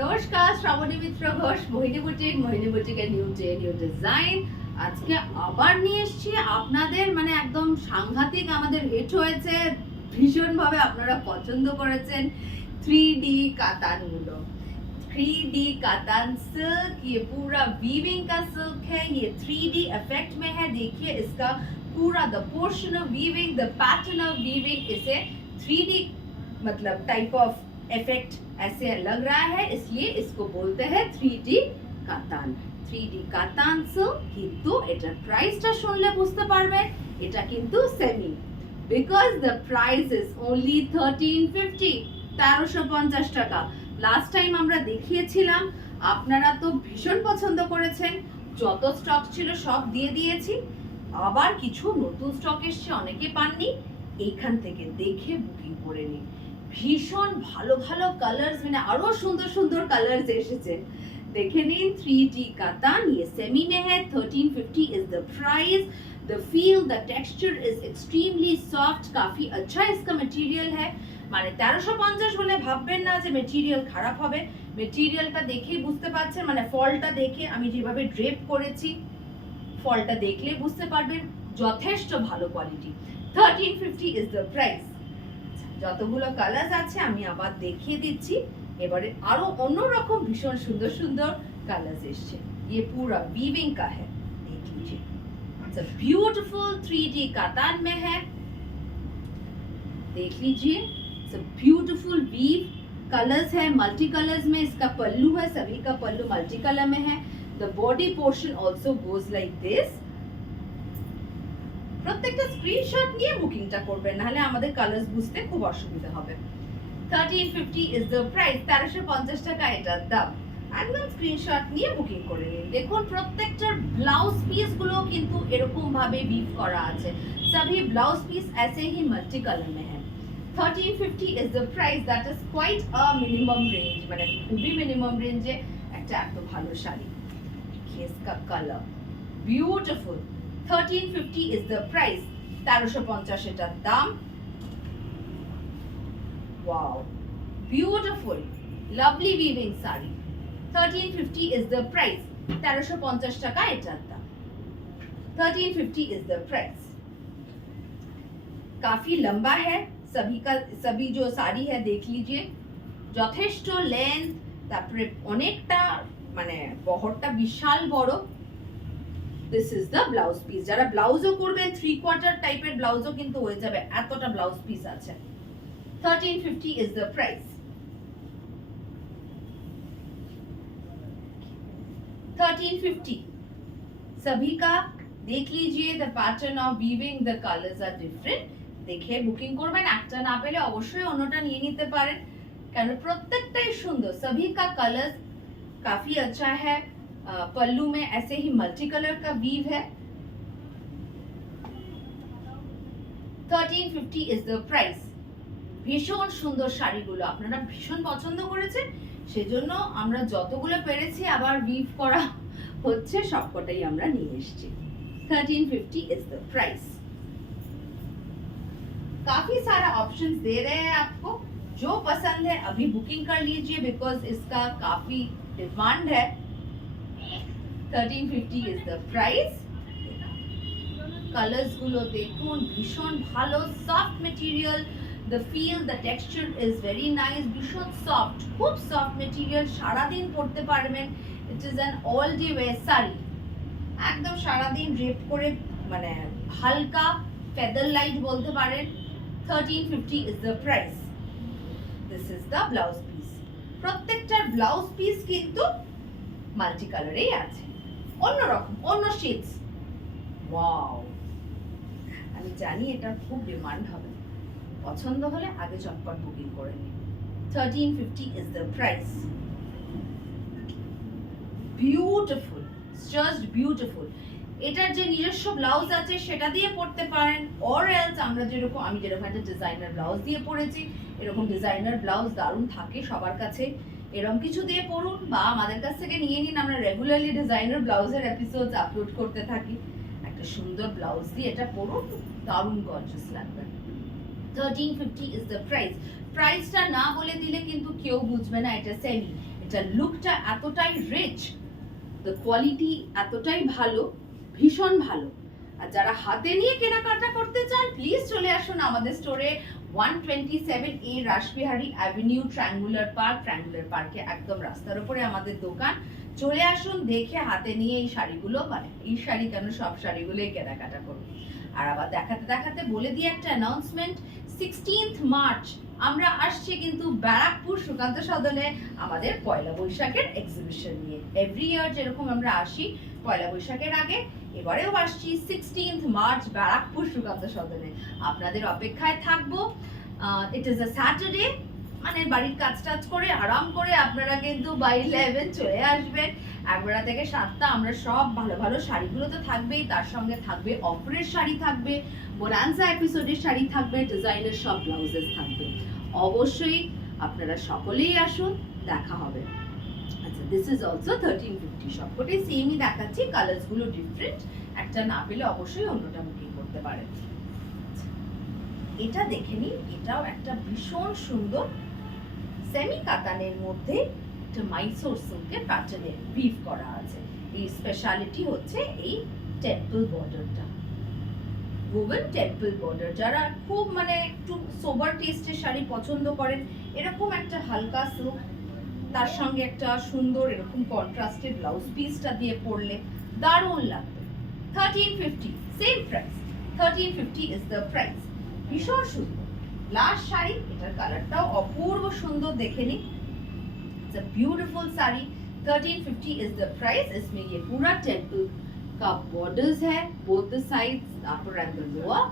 নমস্কার, শ্রাবণী মিত্র ঘোষ, মোহিনী বুটিকের new day new design. আজকে আবার নিয়ে এসেছি আপনাদের, মানে একদম সাংঘাতিক আমাদের হিট হয়েছে, ভীষণভাবে আপনারা পছন্দ করেছেন 3D কাতানগুলো। 3D कातान सिल्क, ये पूरा वीविंग का सिल्क है, ये 3D इफेक्ट में है। देखिए इसका पूरा the portion of weaving, the pattern of weaving, इसे 3D मतलब टाइप ऑफ इफेक्ट ऐसे लग रहा है, इसलिए इसको बोलते हैं 3D কাতান। 3D কাতান সিল্ক, কিন্তু এটার প্রাইসটা শুনলে বুঝতে পারবেন এটা কিন্তু semi, because the price is only 1350, 1350 টাকা। লাস্ট টাইম আমরা দেখিয়েছিলাম, আপনারা তো ভীষণ পছন্দ করেছেন, যত স্টক ছিল সব দিয়ে দিয়েছি। আবার কিছু নতুন স্টক এসছে, অনেকে পাননি, এইখান থেকে দেখে বুকিং করে নিন। ভীষণ ভালো ভালো কালার্স, মানে আরো সুন্দর সুন্দর কালার্স এসেছে, देखे नहीं। 3D कातान, ये सेमी में है, 1350 is the price. The feel, the texture is extremely soft, काफी अच्छा इसका मटेरियल है। মানে 1350 বলে ভাববেন না যে মেটেরিয়াল খারাপ হবে, মেটেরিয়ালটা দেখেই বুঝতে পারছেন, মানে ফলটা দেখে আমি যেভাবে ড্রেপ করেছি, ফলটা দেখলে বুঝতে পারবেন যথেষ্ট ভালো কোয়ালিটি। 1350 is the price. যতগুলো কালার্স আছে আমি আবার দেখিয়ে দিচ্ছি, এবারে আরো অন্যরকম ভীষণ সুন্দর সুন্দর কালার্স এসছে। ये पूरा वीविंग का है, देख लीजिए, it's a beautiful 3D katan में है, देख लीजिए, it's a beautiful weave. Colours है मल्टी कलर्स में, इसका पल्लू है, सभी का पल्लू मल्टी कलर में है। The body portion also goes like this. প্রত্যেকটা স্ক্রিনশট নিয়ে বুকিংটা করবেন, নাহলে আমাদের কালার্স বুঝতে খুব অসুবিধা হবে। 1350 ইজ দ্য প্রাইস, 1350 টাকা এটার দাম। একদম স্ক্রিনশট নিয়ে বুকিং করে নিন। দেখুন প্রত্যেকটার ব্লাউজ পিস গুলো কিন্তু এরকম ভাবে ভিভ করা আছে, सभी ব্লাউজ পিস ऐसे ही मल्टी कलर में है। 1350 is the price, that is quite a minimum range, মানে খুবই মিনিমাম রেঞ্জে একটা এত ভালো শাড়ি। इसका colour beautiful. 1350 is the price, 1350 এটার দাম। Wow, beautiful, lovely weaving saree, 1350 is the price, 1350 টাকা এটার দাম। 1350 is the price। काफी लंबा है, सभी जो साड़ी है देख लीजिए, যথেষ্ট লেন্থ, তারপরে অনেকটা মানে বহরটা বিশাল বড়। This is the blouse piece, যারা ব্লাউজও করবেন 3/4 টাইপের ব্লাউজও কিন্তু হয়ে যাবে, এতটা ব্লাউজ পিস আছে। 1350 is the price। 1350 सभी का देख लीजिए, the pattern of weaving, the colors are different। দেখে বুকিং করবেন, একটা না পেলে অবশ্যই অন্যটা নিয়ে নিতে পারেন, কারণ প্রত্যেকটাই সুন্দর। सभी का कलर काफी अच्छा है, पल्लू में ऐसे ही मल्टी कलर का वीव है। 1350 is the price। ভীষণ সুন্দর শাড়িগুলো আপনারা ভীষণ পছন্দ করেছেন, সেজন্য আমরা যতগুলো পেরেছি আবার वीव করা হচ্ছে, সবকটাই আমরা নিয়ে এসেছি। 1350 is the price। काफी सारा ऑप्शंस दे रहे हैं आपको, जो पसंद है अभी बुकिंग कर लीजिए, बिकॉज इसका काफी डिमांड है। 1350 is the price। কালার্স গুলো দেখুন ভীষণ ভালো, soft material, the feel, the texture is very nice, ভীষণ সফট, খুব সফট মেটেরিয়াল, সারা দিন পরতে পারবেন। it is an all day wear sari, একদম সারা দিন ড্রেপ করে, মানে হালকা ফেদার লাইট বলতে পারেন। 1350 is the price। this is the blouse piece। প্রত্যেকটার ব্লাউজ পিস কিন্তু মাল্টি কালারেই আছে, অন্যরকম অন্য শেডস। ওয়াও, আমি জানি এটা খুব ডিমান্ড হবে, পছন্দ হলে আগে চটপট বুকিং করে নিন। 1350 is the price। Beautiful, just beautiful. এটার যে নিজস্ব ব্লাউজ আছে সেটা দিয়ে পরতে পারেন, অর এলস আমি যেরকম একটা ডিজাইনার ব্লাউজ দিয়ে পরেছি, এরকম ডিজাইনার ব্লাউজ দারুণ থাকে সবার কাছে, এরকম কিছু দিয়ে পরুন, বা আমাদের কাছ থেকে নিয়ে নিন, আমরা রেগুলারলি ডিজাইনার ব্লাউজের এপিসোডস আপলোড করতে থাকি। একটা সুন্দর ব্লাউজ দিয়ে এটা পরুন, দারুণ গর্জিয়াস লাগবে। 1350 is the price। প্রাইসটা না বলে দিলে কিন্তু কেউ বুঝবে না এটা সেমি, এটা লুকটা এতটাই রিচ, দ্য কোয়ালিটি এতটাই ভালো, ভীষণ ভালো। আর যারা হাতে নিয়ে কেনাকাটা করতে চান প্লিজ চলে আসুন আমাদের স্টোরে, 127A রাসবিহারী অ্যাভিনিউ, ট্রায়াঙ্গুলার পার্কে একদম রাস্তার উপরে আমাদের দোকান। চলে আসুন, দেখে হাতে নিয়ে এই শাড়িগুলো, মানে এই শাড়ি কেন সব শাড়িগুলোই কেনাকাটা করুন। আর আবার দেখাতে দেখাতে বলে দিই একটা অ্যানাউন্সমেন্ট, 16th মার্চ আমরা আসছি কিন্তু ব্যারাকপুর সুকান্ত সদনে আমাদের পয়লা বৈশাখের এক্সিবিশন নিয়ে। এভরি ইয়ার যেরকম আমরা আসি পয়লা বৈশাখের আগে, এবারেও আসছি 16th মার্চ ব্যারাকপুর সুকান্ত সদনে। আপনাদের অপেক্ষায় থাকবো। ইট ইজ আ স্যাটারডে, মানে বাড়ির কাজ টাজ করে আরাম করে আপনারা কিন্তু বাই 11 চলে আসবেন। 11 থেকে 7টা আমরা সব ভালো ভালো শাড়িগুলো তো থাকবেই, তার সঙ্গে থাকবে অফারের শাড়ি থাকবে, বোনান্সা এপিসোডের শাড়ি থাকবে, ডিজাইনের সব ব্লাউজেস থাকবে। অবশ্যই আপনারা সকলেই আসুন, দেখা হবে। আচ্ছা, দিস ইজ অলসো 1350, সবকটাই সেমই দেখাচ্ছি, কালার্স গুলো ডিফারেন্ট, একটা না পেলে অবশ্যই অন্যটা বুকিং করতে পারেন। এটা দেখে নিন, এটাও একটা ভীষণ সুন্দর সেমি কাতানের মধ্যে একটা মাইসোর সিল্কের প্যাটার্নে উইভ করা আছে। এই স্পেশালিটি হচ্ছে এই টেম্পল বর্ডারটা, ওভেন টেম্পল বর্ডার। যারা খুব মানে একটু সোবার টেস্টের শাড়ি পছন্দ করেন, এরকম একটা হালকা সিল্ক, তার সঙ্গে একটা সুন্দর এরকম কন্ট্রাস্টেড ব্লাউজ পিসটা দিয়ে পরলে দারুণ লাগবে। 1350 same price, 1350 is the price. ভীষণ সুন্দর লাস্ট শাড়ি, এটার কালারটাও অপূর্ব সুন্দর, দেখে নিন। It's a beautiful sari, 1350 is the price. इसमें ये पूरा टेम्पल का बॉर्डर्स है, both the sides, upper and the lower.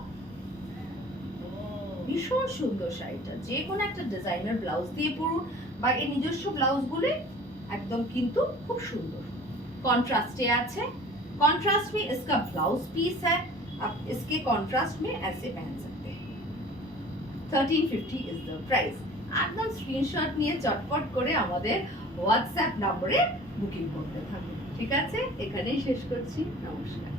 ভীষণ সুন্দর শাড়িটা, যে কোনো একটা ডিজাইনার ব্লাউজ দিয়ে পরুন বা এই নিজস্ব ব্লাউজগুলো একদম কিন্তু খুব সুন্দর কন্ট্রাস্টে আছে। कॉन्ट्रास्ट में इसका ब्लाउज पीस है, आप इसके कॉन्ट्रास्ट में ऐसे पहन सकते हैं। 1350 इज द प्राइस। একদম স্ক্রিনশট নিয়ে চটপট করে আমাদের হোয়াটসঅ্যাপ নম্বরে বুকিং করতে থাকুন। ঠিক আছে, এখানেই শেষ করছি। নমস্কার।